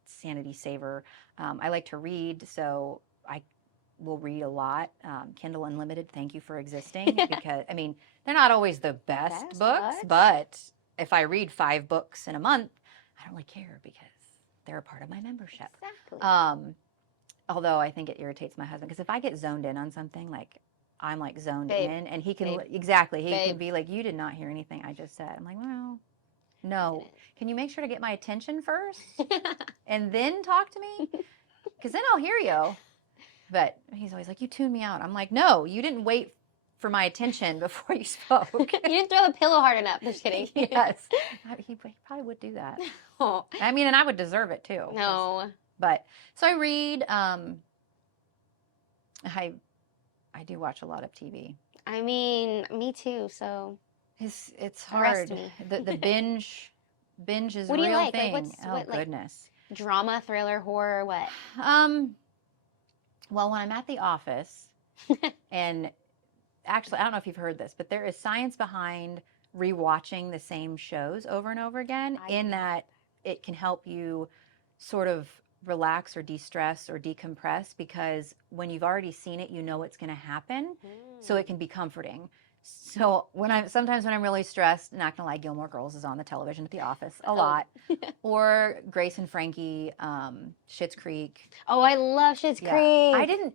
sanity saver. I like to read, so I will read a lot. Kindle Unlimited, thank you for existing. Because, they're not always the best books, but if I read 5 books in a month, I don't really care because they're a part of my membership. Exactly. Although I think it irritates my husband, because if I get zoned in on something, like I'm like zoned in, and he can, he can be like, you did not hear anything I just said. I'm like, well, no. Can you make sure to get my attention first and then talk to me? Because then I'll hear you. But he's always like, you tune me out. I'm like, no, you didn't wait for my attention before you spoke. You didn't throw the pillow hard enough. Just kidding. Yes. He probably would do that. Oh. And I would deserve it too. No. But, so I read. I do watch a lot of TV. Me too, so. It's hard. The binge is a real thing. Like, goodness. Drama, thriller, horror, what? Well, when I'm at the office, and actually, I don't know if you've heard this, but there is science behind rewatching the same shows over and over again, in that it can help you sort of relax or de-stress or decompress, because when you've already seen it, you know what's going to happen, so it can be comforting. So sometimes when I'm really stressed, not gonna lie, Gilmore Girls is on the television at the office a lot, or Grace and Frankie, Schitt's Creek. Oh, I love Schitt's Creek.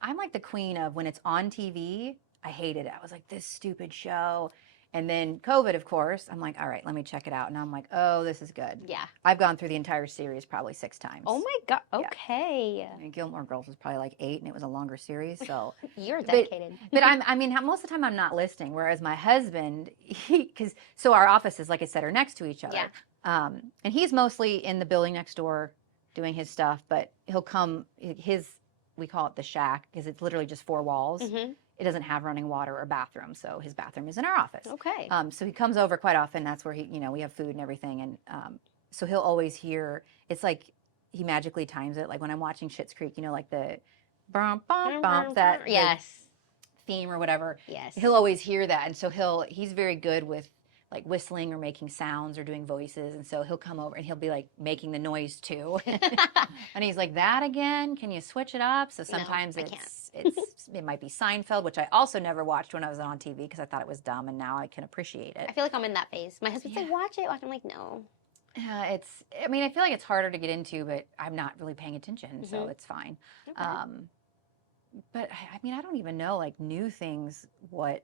I'm like the queen of when it's on TV. I hated it. I was like, this stupid show. And then COVID, of course, I'm like, all right, let me check it out. And I'm like, oh, this is good. Yeah. I've gone through the entire series probably 6 times. Oh my God. Okay. Yeah. Gilmore Girls was probably like 8, and it was a longer series. So you're dedicated. But most of the time I'm not listening. Whereas my husband, so our offices, like I said, are next to each other. Yeah. And he's mostly in the building next door doing his stuff, but he'll come, we call it the shack, because it's literally just 4 walls. Mm-hmm. It doesn't have running water or bathroom, so his bathroom is in our office. Okay. So he comes over quite often. That's where we have food and everything, and so he'll always hear. It's like he magically times it. Like when I'm watching Schitt's Creek, like the bump bump bump, that yes theme or whatever, Yes. he'll always hear that. And so he's very good with like whistling or making sounds or doing voices. And so he'll come over and he'll be like making the noise too. And he's like, that again? Can you switch it up? So sometimes it might be Seinfeld, which I also never watched when I was on TV because I thought it was dumb, and now I can appreciate it. I feel like I'm in that phase. My husband's like, watch it. I'm like, no. I feel like it's harder to get into, but I'm not really paying attention, so it's fine. Okay. But I don't even know like new things. I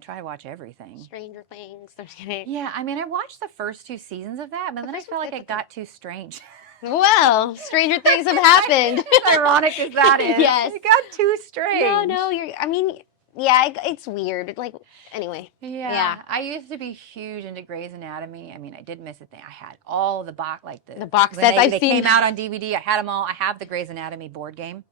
try to watch everything. Stranger Things. I'm just kidding. Yeah, I watched the first 2 seasons of that, but then I felt like it got too strange. Well, stranger things have happened. As ironic as that is. Yes. It got too strange. No, it's weird. Like, anyway. Yeah. I used to be huge into Grey's Anatomy. I did miss a thing. I had all the box sets they came out on DVD. I had them all. I have the Grey's Anatomy board game.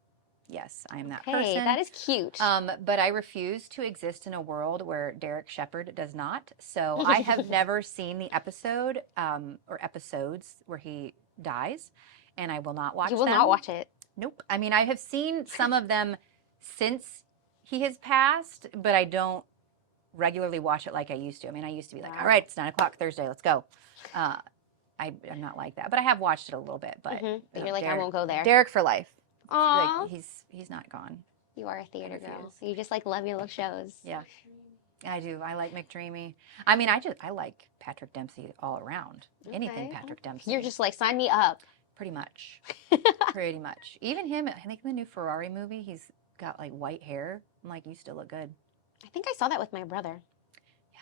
Yes, I am that person. That is cute. But I refuse to exist in a world where Derek Shepherd does not. So I have never seen the episode or episodes where he dies, and I will not watch them. You will not watch it? Nope. I have seen some of them since he has passed, but I don't regularly watch it like I used to. I used to be like, all right, it's 9 o'clock Thursday, let's go. I'm not like that, but I have watched it a little bit. But you're like, I won't go there. Derek for life. Aww. Like, he's not gone. You are a theater girl. You just like love your little shows. Yeah, I do. I like McDreamy. I like Patrick Dempsey all around. Okay. Anything Patrick Dempsey. You're just like, sign me up. Pretty much. Pretty much. Even him, I think in the new Ferrari movie, he's got like white hair. I'm like, you still look good. I think I saw that with my brother. Yeah,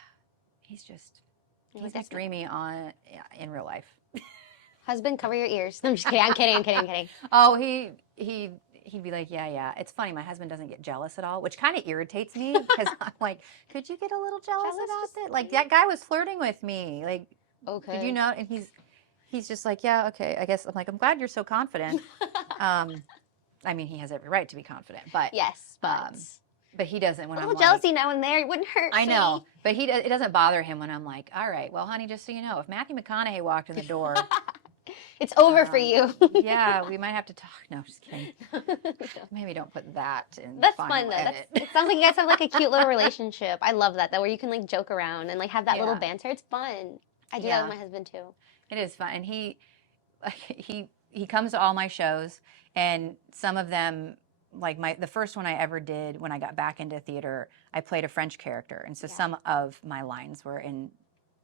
he's just dreamy in real life. Husband, cover your ears. I'm just kidding. I'm kidding. Oh, he'd be like, yeah. It's funny. My husband doesn't get jealous at all, which kind of irritates me because I'm like, could you get a little jealous about it? Like, that guy was flirting with me. Like, okay. Did you know? And he's just like, yeah, okay. I guess I'm like, I'm glad you're so confident. He has every right to be confident, but yes, but he doesn't when a I'm little jealousy now and there. It wouldn't hurt. I know, but it doesn't bother him when I'm like, all right, well, honey, just so you know, if Matthew McConaughey walked in the door. It's over for you. Yeah, we might have to talk. No, just kidding. Maybe don't put that in. That's fun though. It sounds like you guys have like a cute little relationship. I love that though, where you can like joke around and like have that little banter. It's fun. I do that with my husband too. It is fun, and he comes to all my shows, and some of them, like the first one I ever did when I got back into theater, I played a French character, and so some of my lines were in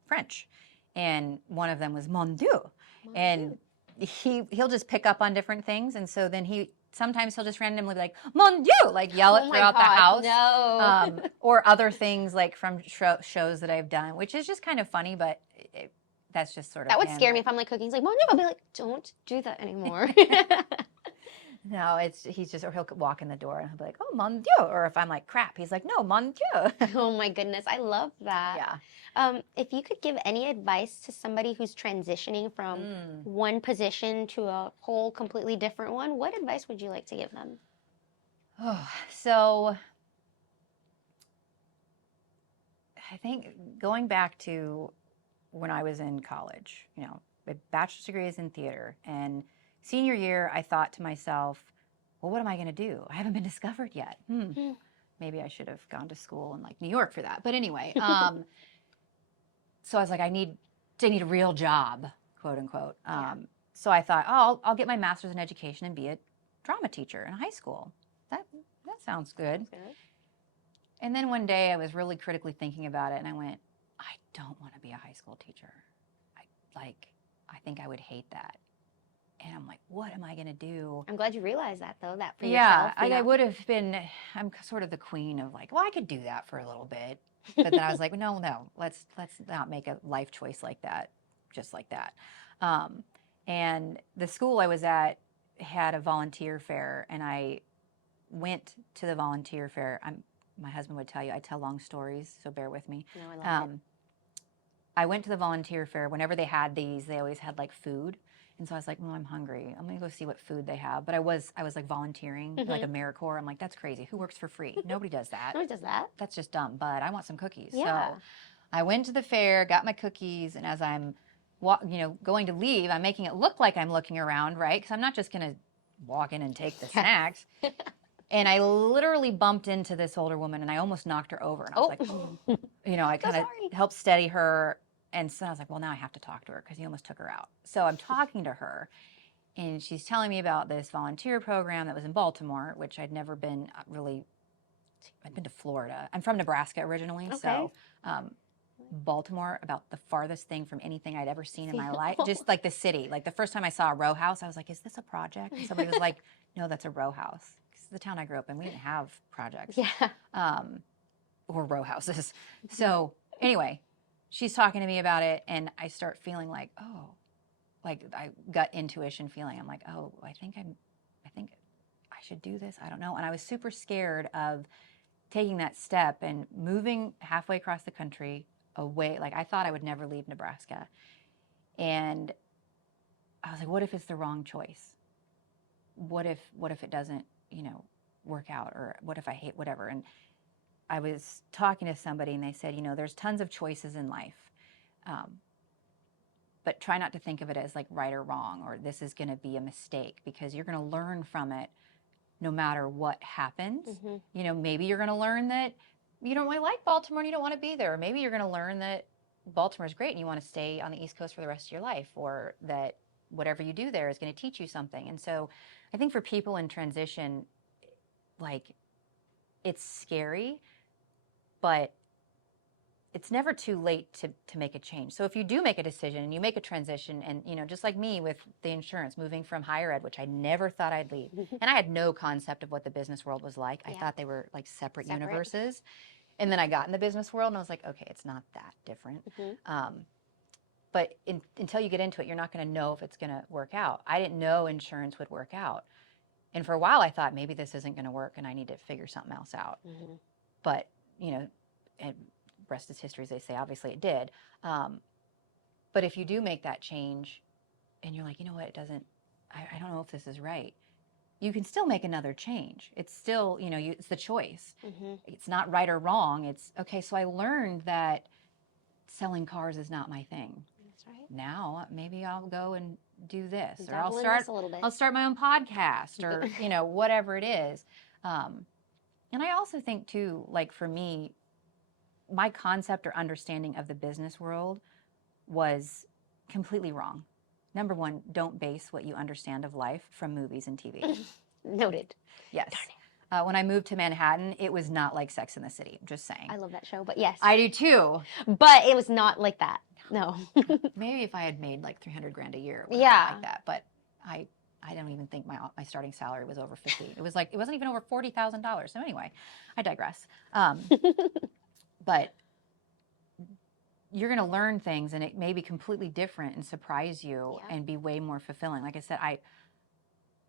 French, and one of them was "Mon Dieu." And he'll just pick up on different things, and so then sometimes he'll just randomly be like "Mon Dieu," like yell it throughout the house. No. Or other things like from shows that I've done, which is just kind of funny, but that's just sort of that would scare me if I'm like cooking. He's like "Mon Dieu," I'll be like, don't do that anymore. No, or he'll walk in the door and he'll be like, "Oh, mon Dieu," or if I'm like, "Crap," he's like, "No, mon Dieu." Oh my goodness, I love that. Yeah. If you could give any advice to somebody who's transitioning from one position to a whole completely different one, what advice would you like to give them? Oh, so I think going back to when I was in college, my bachelor's degree is in theater, and senior year, I thought to myself, well, what am I going to do? I haven't been discovered yet. Maybe I should have gone to school in like New York for that. But anyway, so I was like, I need a real job, quote unquote. So I thought, I'll get my master's in education and be a drama teacher in high school. That sounds good. And then one day I was really critically thinking about it, and I went, I don't want to be a high school teacher. I think I would hate that. And I'm like, what am I going to do? I'm glad you realized that, though, that for yourself. Yeah, I would have been, I'm sort of the queen of like, well, I could do that for a little bit. But then I was like, no, let's not make a life choice like that, just like that. And the school I was at had a volunteer fair, and I went to the volunteer fair. My husband would tell you, I tell long stories, so bear with me. No, I love it. I went to the volunteer fair. Whenever they had these, they always had like food. And so I was like, well, I'm hungry. I'm going to go see what food they have. But I was like volunteering, like AmeriCorps. I'm like, that's crazy. Who works for free? Nobody does that. Nobody does that. That's just dumb. But I want some cookies. Yeah. So I went to the fair, got my cookies. And as I'm going to leave, I'm making it look like I'm looking around, right? Because I'm not just going to walk in and take the snacks. And I literally bumped into this older woman and I almost knocked her over. And I was like, you know, I kind of helped steady her. And so I was like, well, now I have to talk to her because he almost took her out. So I'm talking to her and she's telling me about this volunteer program that was in Baltimore, which I'd never been really, I'd been to Florida. I'm from Nebraska originally. So Baltimore, about the farthest thing from anything I'd ever seen in my life. Just like the city. Like the first time I saw a row house, I was like, is this a project? And somebody was like, no, that's a row house. Because the town I grew up in, we didn't have projects. Or row houses. So anyway, she's talking to me about it and I start feeling like, oh, like I gut intuition feeling. I'm like, oh, I think I should do this. I don't know. And I was super scared of taking that step and moving halfway across the country away. Like I thought I would never leave Nebraska. And I was like, what if it's the wrong choice? What if it doesn't, you know, work out? Or what if I hate whatever? And I was talking to somebody and they said, you know, there's tons of choices in life. But try not to think of it as like right or wrong, or this is going to be a mistake, because you're going to learn from it no matter what happens. You know, maybe you're going to learn that you don't really like Baltimore and you don't want to be there. Or maybe you're going to learn that Baltimore is great and you want to stay on the East Coast for the rest of your life, or that whatever you do there is going to teach you something. And so I think for people in transition, like, it's scary, but it's never too late to make a change. So if you do make a decision and you make a transition, and, you know, just like me with the insurance, moving from higher ed, which I never thought I'd leave. And I had no concept of what the business world was like. I thought they were like separate universes. And then I got in the business world and I was like, okay, it's not that different. But until you get into it, you're not going to know if it's going to work out. I didn't know insurance would work out. And for a while I thought maybe this isn't going to work and I need to figure something else out. But, you know, and rest is history, as they say. Obviously it did. But if you do make that change and you're like, you know what, I don't know if this is right, you can still make another change. It's still, you know, it's the choice. It's not right or wrong. It's, okay, so I learned that selling cars is not my thing. That's right. Now maybe I'll go and do this, or I'll start my own podcast, or, you know, whatever it is. And I also think too, like for me, my concept or understanding of the business world was completely wrong. Number one, don't base what you understand of life from movies and TV. Noted. Yes. When I moved to Manhattan, it was not like Sex and the City. I'm just saying. I love that show, but yes. I do too. But it was not like that. No. Maybe if I had made like $300,000 a year, it would have been like that. But I don't even think my starting salary was over 50. It was like, it wasn't even over $40,000. So anyway, I digress. But you're going to learn things and it may be completely different and surprise you and be way more fulfilling. Like I said,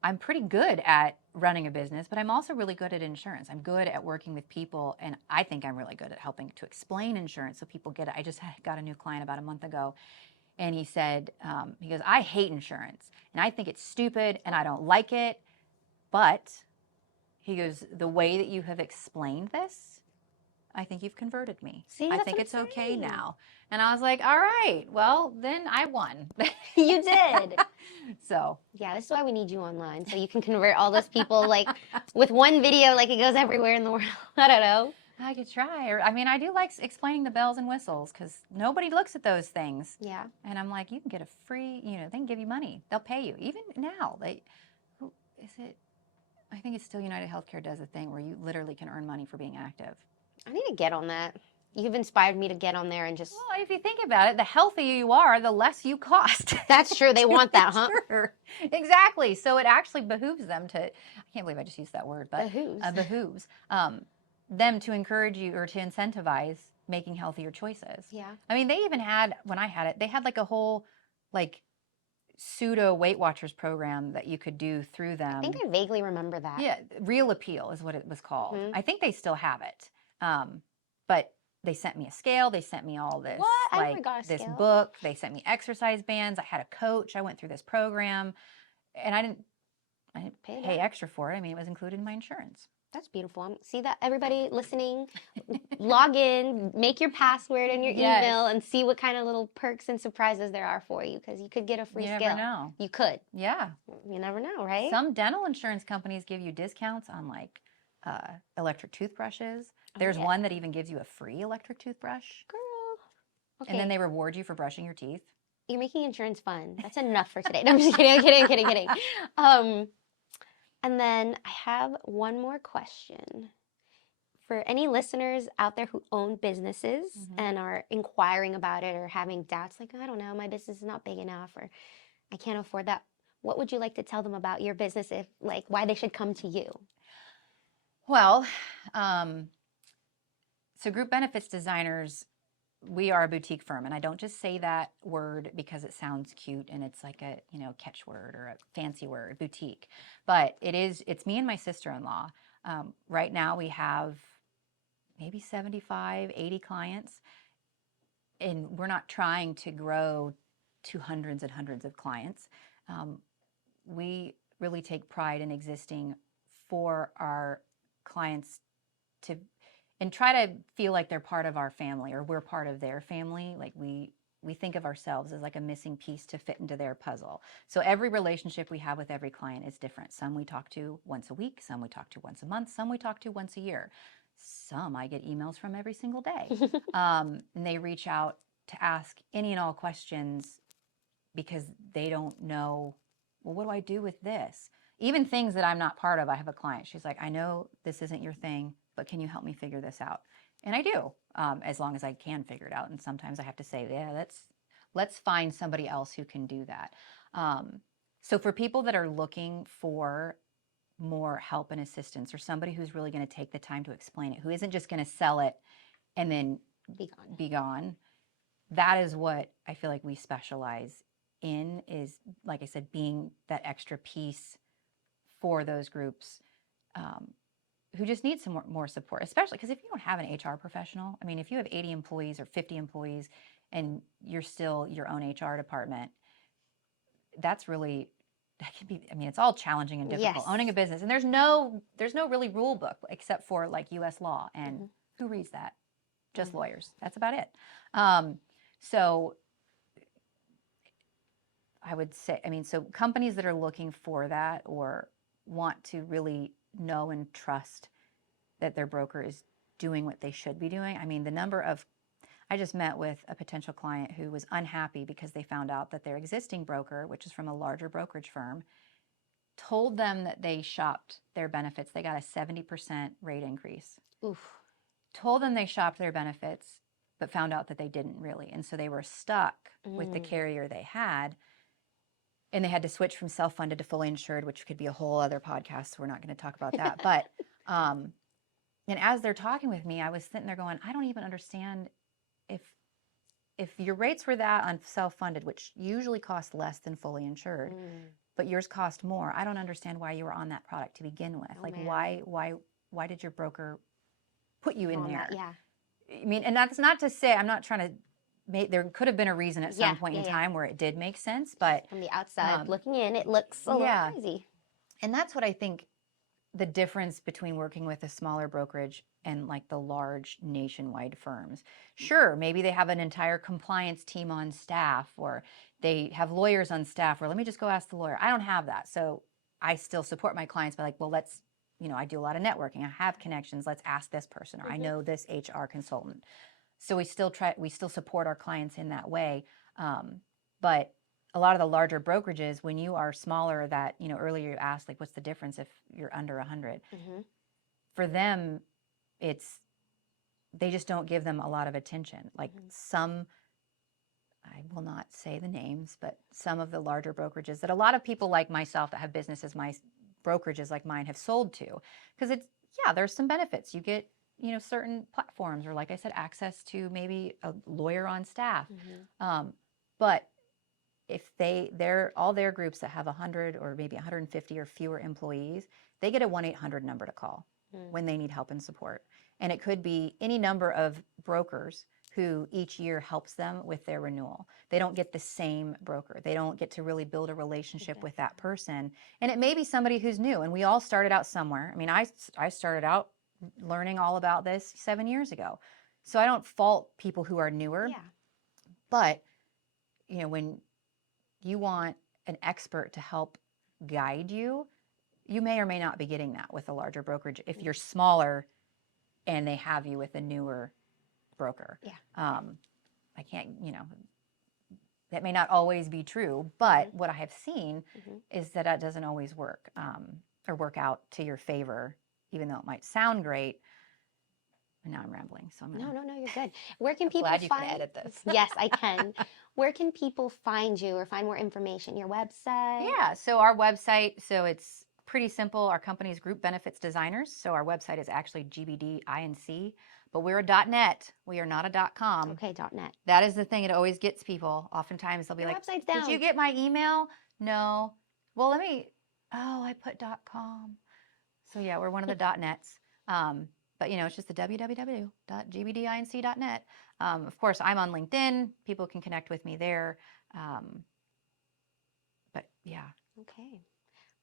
I'm pretty good at running a business, but I'm also really good at insurance. I'm good at working with people, and I think I'm really good at helping to explain insurance so people get it. I just got a new client about a month ago, and he said, he goes, I hate insurance, and I think it's stupid, and I don't like it, but he goes, the way that you have explained this, I think you've converted me. See, I think it's okay now. And I was like, all right, well, then I won. You did. So. Yeah, this is why we need you online, so you can convert all those people, like, with one video, like it goes everywhere in the world. I don't know. I could try. Or, I mean, I do like explaining the bells and whistles, because nobody looks at those things. Yeah. And I'm like, you can get a free, you know, they can give you money. They'll pay you. Even now, who is it? I think it's still United Healthcare does a thing where you literally can earn money for being active. I need to get on that. You've inspired me to get on there and just... Well, if you think about it, the healthier you are, the less you cost. That's true. They want that, huh? Sure. Exactly. So it actually behooves them to, I can't believe I just used that word, but behooves them to encourage you or to incentivize making healthier choices. Yeah. I mean, they even had, when I had it, they had like a whole like pseudo Weight Watchers program that you could do through them. I think I vaguely remember that. Yeah. Real Appeal is what it was called. I think they still have it. But they sent me a scale. They sent me all this, like this book. They sent me exercise bands. I had a coach. I went through this program, and I didn't pay extra for it. I mean, it was included in my insurance. That's beautiful. See that, everybody listening? Log in, make your password and your email, and see what kind of little perks and surprises there are for you, because you could get a free scale. You never know. You could. Yeah. You never know, right? Some dental insurance companies give you discounts on like electric toothbrushes. There's one that even gives you a free electric toothbrush. Girl. Okay. And then they reward you for brushing your teeth. You're making insurance fun. That's enough for today. No, I'm just kidding. And then I have one more question. For any listeners out there who own businesses and are inquiring about it or having doubts, like, I don't know, my business is not big enough or I can't afford that. What would you like to tell them about your business, if like why they should come to you? Well, so Group Benefits Designers, we are a boutique firm, and I don't just say that word because it sounds cute and it's like a, catchword or a fancy word, boutique. But it's me and my sister-in-law. Right now we have maybe 75, 80 clients, and we're not trying to grow to hundreds and hundreds of clients. We really take pride in existing for our clients and try to feel like they're part of our family, or we're part of their family. Like we think of ourselves as like a missing piece to fit into their puzzle. So every relationship we have with every client is different. Some we talk to once a week, some we talk to once a month, some we talk to once a year. Some I get emails from every single day. And they reach out to ask any and all questions because they don't know, well, what do I do with this? Even things that I'm not part of. I have a client. She's like, I know this isn't your thing, but can you help me figure this out? And I do, as long as I can figure it out. And sometimes I have to say, yeah, let's find somebody else who can do that. So for people that are looking for more help and assistance, or somebody who's really going to take the time to explain it, who isn't just going to sell it and then be gone, that is what I feel like we specialize in, is, like I said, being that extra piece for those groups who just need some more support, especially because if you don't have an HR professional, I mean, if you have 80 employees or 50 employees and you're still your own HR department, that can be, I mean, it's all challenging and difficult, owning a business. And there's no really rule book except for like US law. And who reads that? Just lawyers. That's about it. So I would say, I mean, so companies that are looking for that or want to really know and trust that their broker is doing what they should be doing. I mean, I just met with a potential client who was unhappy because they found out that their existing broker, which is from a larger brokerage firm, told them that they shopped their benefits. They got a 70% rate increase. Oof. Told them they shopped their benefits, but found out that they didn't really. And so they were stuck with the carrier they had. And they had to switch from self-funded to fully insured, which could be a whole other podcast. So we're not going to talk about that. But, and as they're talking with me, I was sitting there going, I don't even understand if your rates were that on self-funded, which usually cost less than fully insured, but yours cost more. I don't understand why you were on that product to begin with. Why did your broker put you in there? Yeah. I mean, and that's not to say, I'm not trying to there could have been a reason at some point in time where it did make sense, but from the outside looking in, it looks a little crazy. And that's what I think the difference between working with a smaller brokerage and like the large nationwide firms. Sure, maybe they have an entire compliance team on staff, or they have lawyers on staff, or let me just go ask the lawyer. I don't have that. So I still support my clients by like, well, let's, I do a lot of networking. I have connections. Let's ask this person, or I know this HR consultant. So we still support our clients in that way. But a lot of the larger brokerages, when you are smaller, that, earlier you asked, like, what's the difference if you're under 100? For them, they just don't give them a lot of attention. Like I will not say the names, but some of the larger brokerages that a lot of people like myself that have businesses, my brokerages like mine, have sold to. Because there's some benefits. You get, certain platforms, or like I said, access to maybe a lawyer on staff. But if they're all their groups that have 100 or maybe 150 or fewer employees, they get a 1-800 number to call when they need help and support. And it could be any number of brokers who each year helps them with their renewal. They don't get the same broker. They don't get to really build a relationship with that person. And it may be somebody who's new. And we all started out somewhere. I mean, I started out learning all about this 7 years ago. So I don't fault people who are newer. Yeah. But, when you want an expert to help guide you, you may or may not be getting that with a larger brokerage if you're smaller and they have you with a newer broker. Yeah. I can't, that may not always be true, but what I have seen is that doesn't always work or work out to your favor, even though it might sound great. And now I'm rambling, so I'm gonna... No, you're good. Where can people glad you find... can edit this. Yes, I can. Where can people find you or find more information? Your website? Yeah, so our website, so it's pretty simple. Our company is Group Benefits Designers, so our website is actually GBDINC, but we're a .net. We are not a .com. Okay, .net. That is the thing. It always gets people. Oftentimes they'll be like, website's down. Did you get my email? No. Well, I put .com. So yeah, we're one of the .nets. But it's just the www.gbdinc.net. Of course, I'm on LinkedIn. People can connect with me there. But yeah. Okay.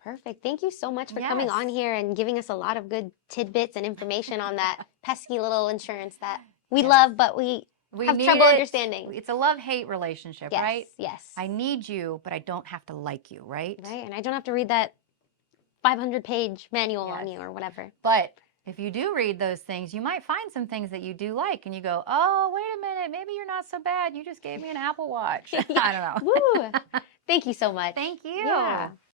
Perfect. Thank you so much for coming on here and giving us a lot of good tidbits and information on that pesky little insurance that we love, but we have trouble understanding. It's a love-hate relationship, right? Yes. I need you, but I don't have to like you, right? Right. And I don't have to read that 500-page manual on you or whatever. But if you do read those things, you might find some things that you do like, and you go, oh, wait a minute, maybe you're not so bad. You just gave me an Apple Watch. I don't know. Woo! Thank you so much. Thank you. Yeah.